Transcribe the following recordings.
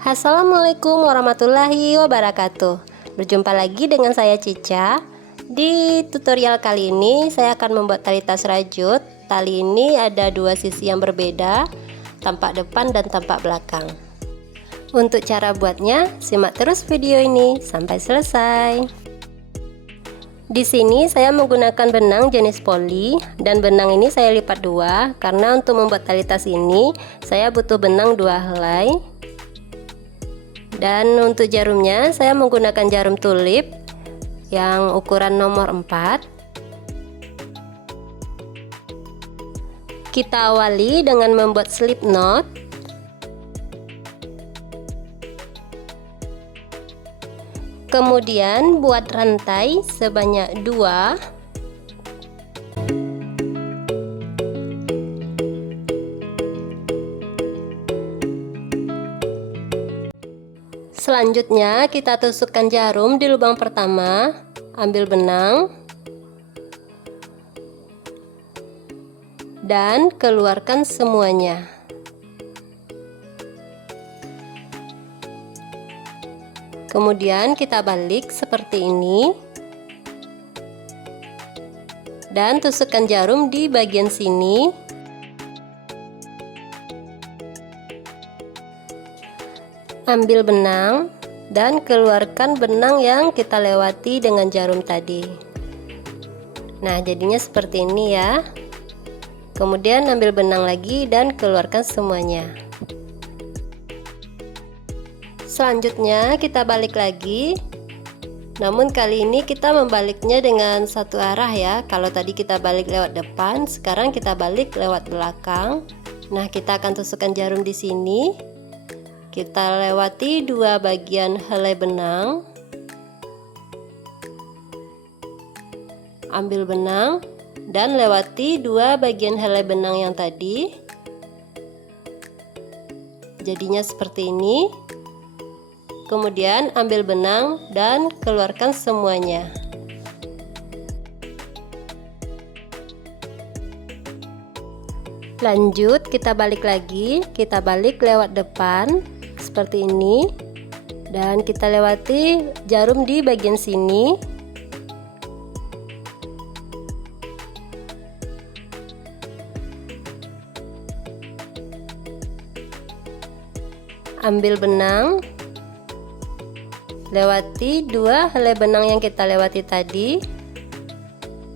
Assalamualaikum warahmatullahi wabarakatuh. Berjumpa lagi dengan saya Cica. Di tutorial kali ini saya akan membuat tali tas rajut. Tali ini ada dua sisi yang berbeda, tampak depan dan tampak belakang. Untuk cara buatnya, simak terus video ini sampai selesai. Di sini saya menggunakan benang jenis poli, dan benang ini saya lipat dua karena untuk membuat tali tas ini saya butuh benang 2 helai. Dan untuk jarumnya saya menggunakan jarum tulip yang ukuran nomor 4. Kita awali dengan membuat slip knot. Kemudian buat rantai sebanyak 2. Selanjutnya kita tusukkan jarum di lubang pertama, ambil benang dan keluarkan semuanya. Kemudian kita balik seperti ini dan tusukkan jarum di bagian sini. Ambil benang dan keluarkan benang yang kita lewati dengan jarum tadi. Nah, jadinya seperti ini ya. Kemudian ambil benang lagi dan keluarkan semuanya. Selanjutnya kita balik lagi, namun kali ini kita membaliknya dengan satu arah ya. Kalau tadi kita balik lewat depan, sekarang kita balik lewat belakang. Nah, kita akan tusukkan jarum di sini. Kita lewati 2 bagian helai benang, ambil benang dan lewati 2 bagian helai benang yang tadi. Jadinya seperti ini. Kemudian ambil benang dan keluarkan semuanya. Lanjut kita balik lagi, kita balik lewat depan seperti ini dan kita lewati jarum di bagian sini. Ambil benang, lewati 2 helai benang yang kita lewati tadi.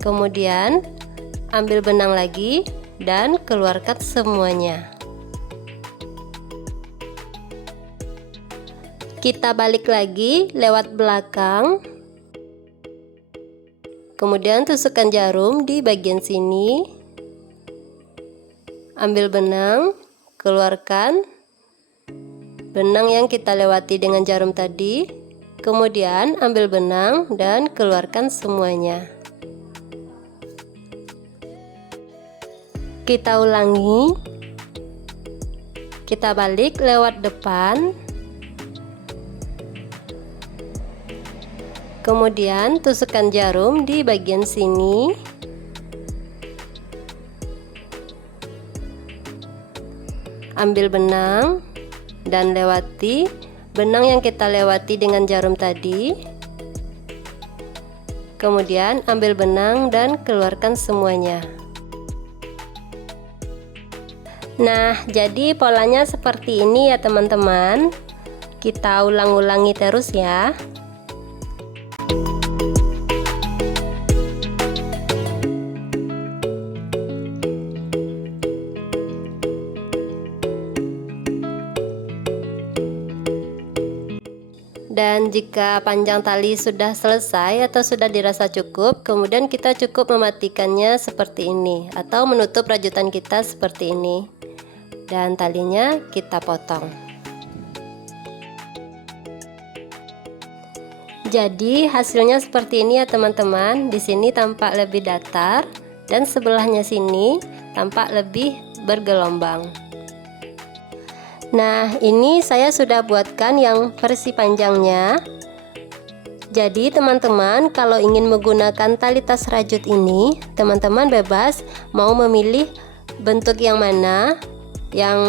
Kemudian ambil benang lagi dan keluarkan semuanya. Kita balik lagi lewat belakang. Kemudian tusukkan jarum di bagian sini. Ambil benang, keluarkan benang yang kita lewati dengan jarum tadi. Kemudian ambil benang dan keluarkan semuanya. Kita ulangi. Kita balik lewat depan. Kemudian tusukkan jarum di bagian sini. Ambil benang dan lewati benang yang kita lewati dengan jarum tadi. Kemudian ambil benang dan keluarkan semuanya. Nah, jadi polanya seperti ini ya teman-teman. Kita ulang-ulangi terus ya. Dan jika panjang tali sudah selesai atau sudah dirasa cukup, kemudian kita cukup mematikannya seperti ini atau menutup rajutan kita seperti ini. Dan talinya kita potong. Jadi hasilnya seperti ini ya teman-teman. Di sini tampak lebih datar dan sebelahnya sini tampak lebih bergelombang. Nah, ini saya sudah buatkan yang versi panjangnya. Jadi teman-teman kalau ingin menggunakan tali tas rajut ini, teman-teman bebas mau memilih bentuk yang mana. yang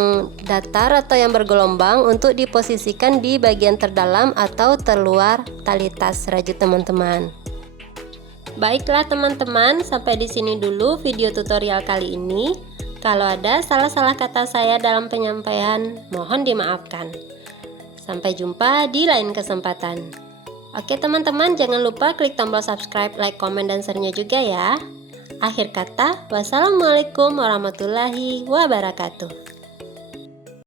datar atau yang bergelombang untuk diposisikan di bagian terdalam atau terluar tali tas rajut teman-teman. Baiklah teman-teman, sampai di sini dulu video tutorial kali ini. Kalau ada salah-salah kata saya dalam penyampaian, mohon dimaafkan. Sampai jumpa di lain kesempatan. Oke teman-teman, jangan lupa klik tombol subscribe, like, komen, dan share-nya juga ya. Akhir kata, wassalamualaikum warahmatullahi wabarakatuh.